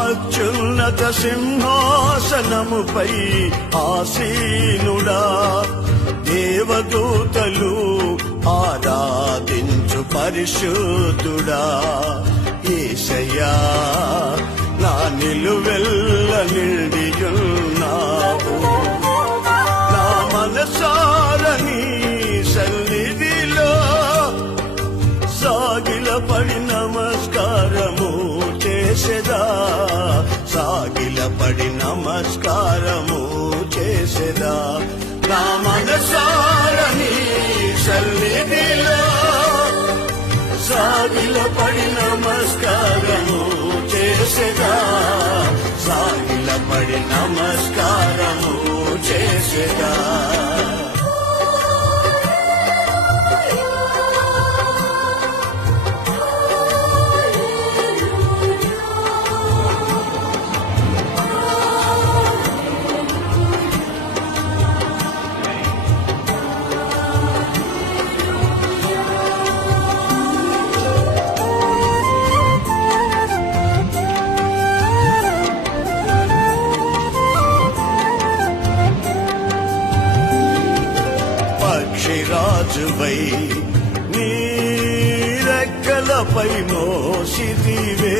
అత్యున్నత సింహాసనముపై ఆసీనుడా, దేవదూతలు ఆరాధించు పరిశుద్ధుడా. యేసయ్యా నా నిలువెల్ల నిండియున్నావు, నా మనసారని సన్నిధిలో సాగిలపడి నమస్కారము చేసెదా, సాగిలపడి నమస్కారము చేసెదా. నా మనసారని సన్నిధిలో సాగిలపడి నమస్కారము చేసెదా, సాగిలపడి నమస్కారము చేసెదా. పక్షిరాజువై నీ రెక్కలపై మోసిదివే,